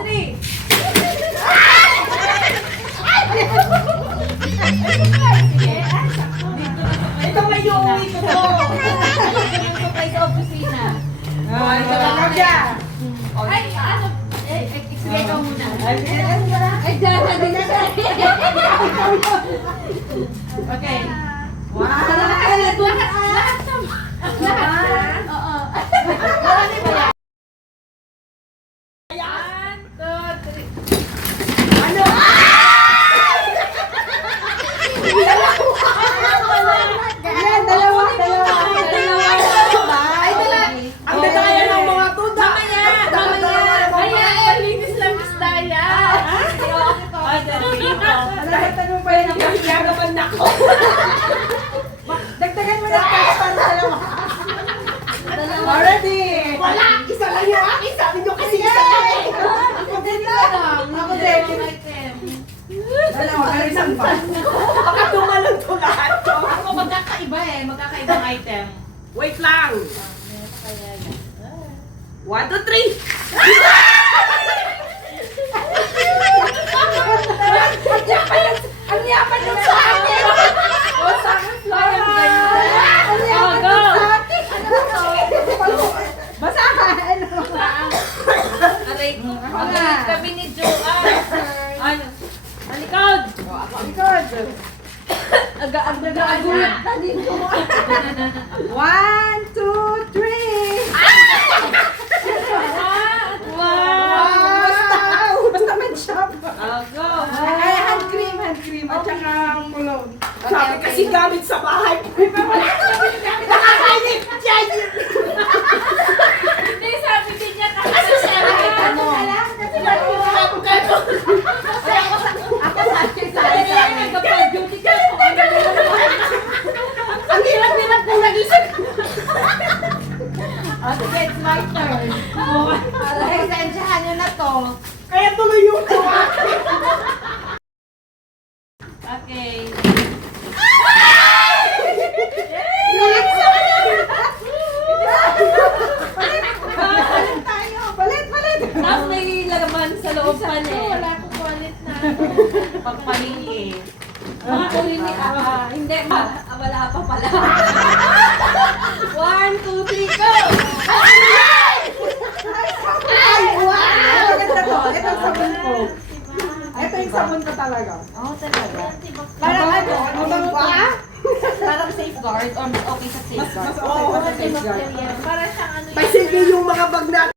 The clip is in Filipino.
3. Ito may uuwi ko to. Ito pa sa opisina. Ay, talaga siya. Ay, ano? Explain ko muna. Ay, dada din siya. Okay. Wow. Lahat. Oo. Marami ba yan? 1, 2, 3. Ano? Yan, dalawa. Ay, dala. Ang dadaya ng mga tuda. Mamaya, linis lang isda yan. Ay, Tanong pa yan ang pagkagaman na ko. Dagdagan mo na cash para dalawa. Already. Wala, isa lang yung akin. Sabi nyo kasi isa lang. Ako din lang. Ako din. Dalawa, pero isang pa. Baka tumalon to lahat. Ako magkakaibang item. Wait lang. 1, 2, 3. Ang yaman yung sa akin. O, sa akin, Flora, Ang yaman go. yung sa akin. Basahan. Aray ko. Magalit kami ni Joanne. Ano? Alikod! Likod. Aga-agulat na dito. 1, 2, 3. Wow! Basta may shop. Go! Ay, hand cream at saka cologne. Sabi okay. kasi gamit sa bahay. Nakakainip siya. Hindi, sabi din niya kasi siya ay tanong. Ako sabi niya, nagpa-duty ka po. Ang hirap-hirap kong nag-isip. Sige, it's my turn. Pasensyahan nyo na to. Kaya tuloy yung tuwa. Okay. Palit. Tapos may laman sa loob pa niya. Wala akong wallet na. Pagpalingi. Mga kulini hindi, wala pa pala. 1, 2, 3, go! Ay, wow! Maganda to. Ito ang sabon ko. Ito yung sabon ko talaga. Oh, talaga. Parang ano? Mabango pa? Parang safeguard or mas okay sa Mas safeguard? okay pa sa safeguard. Para siyang ano May silbi yung mga bag natin.